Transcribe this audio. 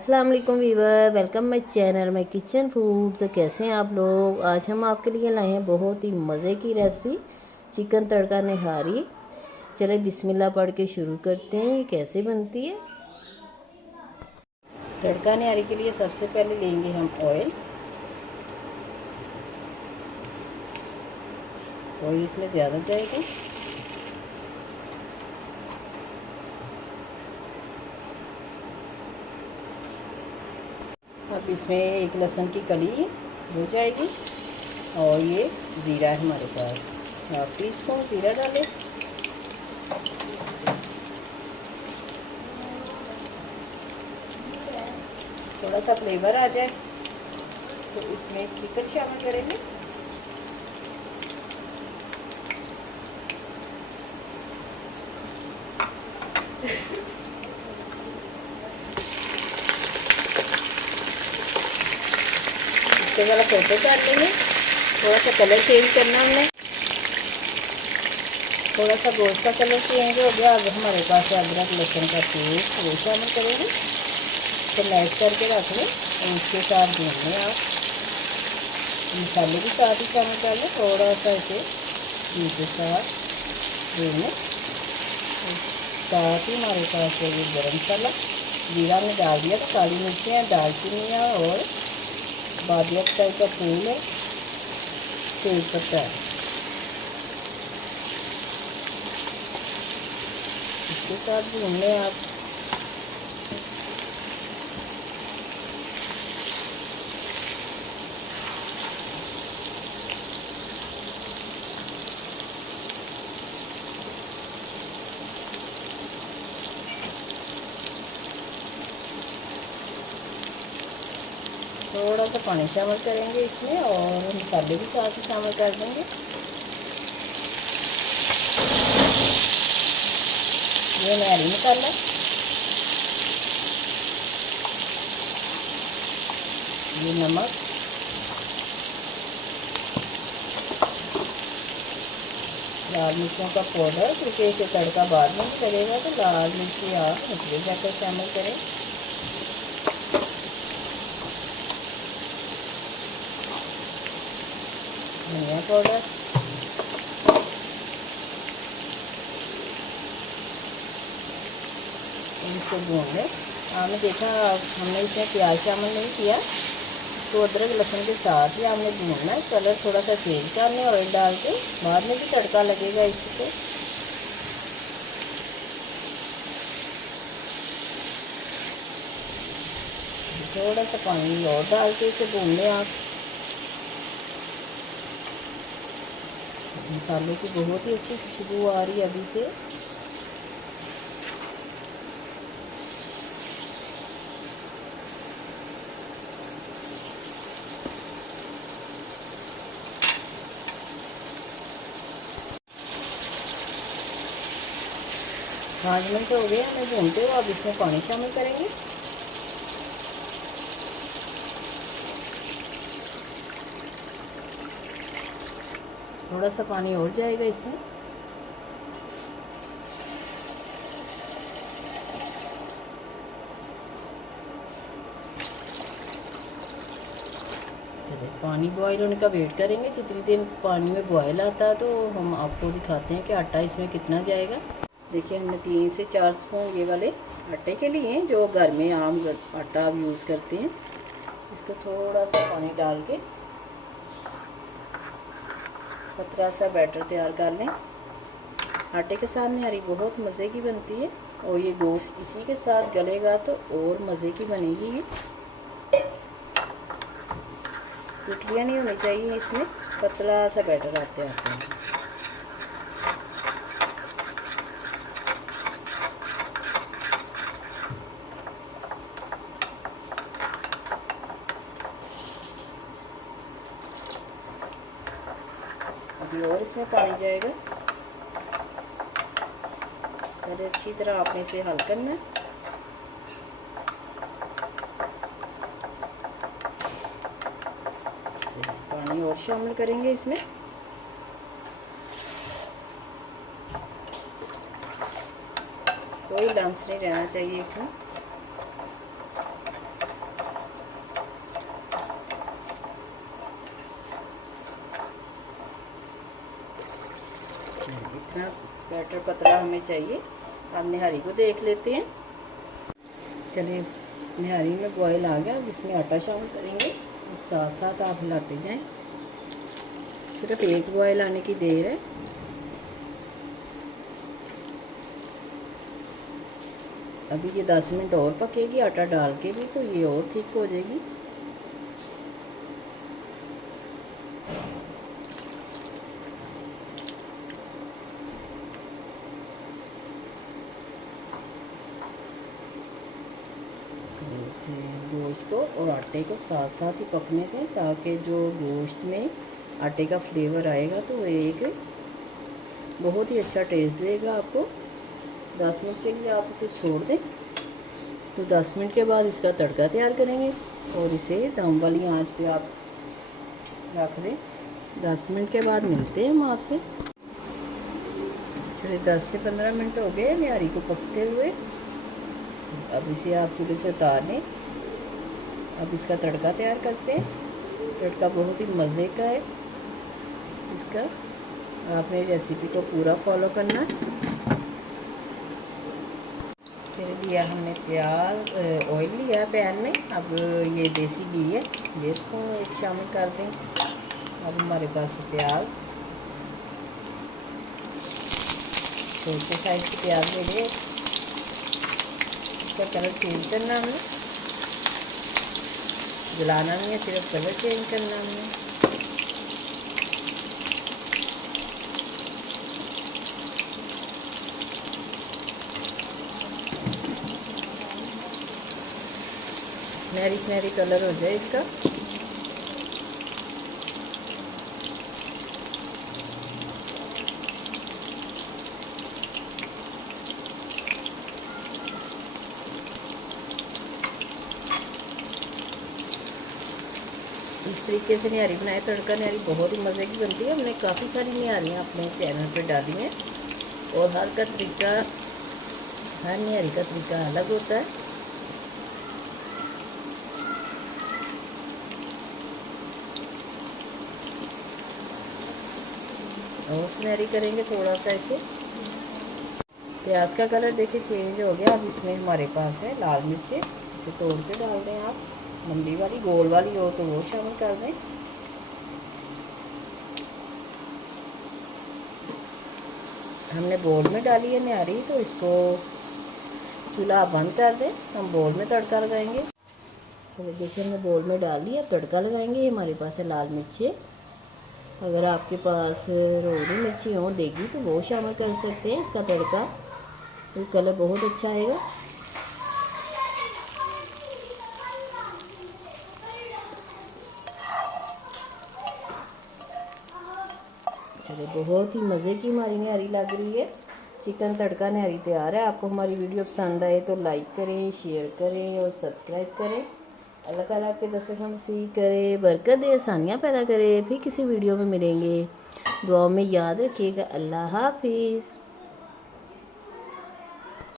अस्सलाम वालेकुम viewer, welcome my channel my kitchen food. तो कैसे हैं आप लोग। आज हम आपके लिए लाए हैं बहुत ही मज़े की रेसिपी चिकन तड़का निहारी। चले बिस्मिल्लाह पढ़ के शुरू करते हैं। ये कैसे बनती है। तड़का निहारी के लिए सबसे पहले लेंगे हम ऑयल इसमें ज़्यादा जाएगा। अब इसमें एक लहसुन की कली हो जाएगी और ये ज़ीरा है हमारे पास, 1/2 टीस्पून ज़ीरा डालें। थोड़ा सा फ्लेवर आ जाए तो इसमें चिकन शामिल करेंगे। इसके वाला फोटो डाल लेंगे। थोड़ा सा कलर चेंज करना हमने, थोड़ा सा गोश्त का कलर चेंज हो गया। अब हमारे पास अदरक लहसुन का पेस्ट वो शामिल करेंगे। तो मैश करके रख लें और उसके साथ भून लें। आप मसाले भी साथ ही शामिल कर लें। थोड़ा सा इसे के साथ भून लें। साथ ही हमारे पास है ये गरम मसाला, जीरा में डाल दिया। तो काली मिर्चियाँ, दालचीनी और बादिया टाइप का फूल है, तेज पत्ता है। इसके साथ भून लें आप। थोड़ा सा पानी शामिल करेंगे इसमें और मसाले भी साथ ही शामिल कर देंगे। ये नहरी मसाला, ये नमक, लाल मिर्चों का पाउडर, क्योंकि इसे तड़का बाद में करेगा तो लाल मिर्ची आप इसलिए जाकर शामिल करें। धनिया पाउडर, इनको भून लें। आपने देखा हमने इसमें प्याज शामिल नहीं किया, तो अदरक लहसुन के साथ ही हमने भूनना है। कलर थोड़ा सा चेंज करने ऑयल डाल के, बाद में भी तड़का लगेगा इसको। थोड़ा सा पानी और डाल के इसे भून लें आप। मसालों की बहुत ही अच्छी खुशबू आ रही है अभी से। पाँच मिनट हो गए हमें भूनते हुए। अब इसमें पानी शामिल करेंगे। थोड़ा सा पानी और जाएगा इसमें। चलिए पानी बॉईल होने का वेट करेंगे। जितनी देर पानी में बॉईल आता है तो हम आपको दिखाते हैं कि आटा इसमें कितना जाएगा। देखिए हमने 3 से 4 स्पून ये वाले आटे के लिए हैं, जो घर में आम आटा आप यूज़ करते हैं। इसको थोड़ा सा पानी डाल के पतला सा बैटर तैयार कर लें। आटे के साथ निहारी बहुत मज़े की बनती है और ये गोश्त इसी के साथ गलेगा तो और मज़े की बनेगी। ये गुठलियाँ नहीं होनी चाहिए इसमें, पतला सा बैटर आते आते हैं। अभी और इसमें पानी जाएगा। पहले अच्छी तरह आपने इसे हल करना है। पानी और शामिल करेंगे इसमें। कोई लम्स नहीं रहना चाहिए इसमें। बैटर पतला हमें चाहिए। अब निहारी को देख लेते हैं। चलिए, निहारी में बॉयल आ गया। अब इसमें आटा शामिल करेंगे और साथ साथ आप हिलाते जाएं। सिर्फ एक बॉयल आने की देर है। अभी ये 10 मिनट और पकेगी आटा डाल के भी, तो ये और थिक हो जाएगी। इसे गोश्त को और आटे को साथ साथ ही पकने दें, ताकि जो गोश्त में आटे का फ्लेवर आएगा तो एक बहुत ही अच्छा टेस्ट देगा आपको। 10 मिनट के लिए आप इसे छोड़ दें। तो 10 मिनट के बाद इसका तड़का तैयार करेंगे और इसे दम वाली आंच पे आप रख दें। 10 मिनट के बाद मिलते हैं हम आपसे। चलिए, 10 से 15 मिनट हो गए निहारी को पकते हुए। अब इसे आप चूल्हे से उतार लें। अब इसका तड़का तैयार करते हैं। तड़का बहुत ही मज़े का है इसका। आपने रेसिपी को पूरा फॉलो करना। चलिए, लिया हमने प्याज, ऑयल लिया पैन में। अब ये देसी घी है, ये इसको एक शामिल कर दें। अब हमारे पास प्याज, छोटे साइज के प्याज ले लें। इसका कलर चेंज करना हमने, जलाना नहीं है, सिर्फ कलर चेंज करना हमने। सुनहरी सुनहरी कलर हो जाए इसका। इस तरीके से निहारी बनाए तड़का निहारी बहुत ही मज़े की बनती है। हमने काफ़ी सारी निहारियाँ अपने चैनल पे डाली हैं और हर निहारी का तरीका अलग होता है। और सुनहरी करेंगे थोड़ा सा इसे। प्याज का कलर देखिए चेंज हो गया। अब इसमें हमारे पास है लाल मिर्चें, इसे तोड़ के डाल दें आप। लंबी वाली, गोल वाली हो तो वो शामिल कर दें। हमने बोल में डाली है निहारी, तो इसको चूल्हा बंद कर दें। हम बोल में तड़का लगाएंगे। चलो देखिए, हमने बोल में डाल लिया। अब तड़का लगाएंगे। हमारे पास है लाल मिर्चें। अगर आपके पास रोली मिर्ची हो देगी तो वो शामिल कर सकते हैं। इसका तड़का तो कलर बहुत अच्छा आएगा। चलिए, बहुत ही मज़े की हमारी निहारी लग रही है। चिकन तड़का निहारी तैयार है। आपको हमारी वीडियो पसंद आए तो लाइक करें, शेयर करें और सब्सक्राइब करें। अल्लाह ताला आपके दस्तरखान में नसीब करे, बरकत दे, आसानियाँ पैदा करे। फिर किसी वीडियो में मिलेंगे। दुआ में याद रखिएगा। अल्लाह हाफिज़।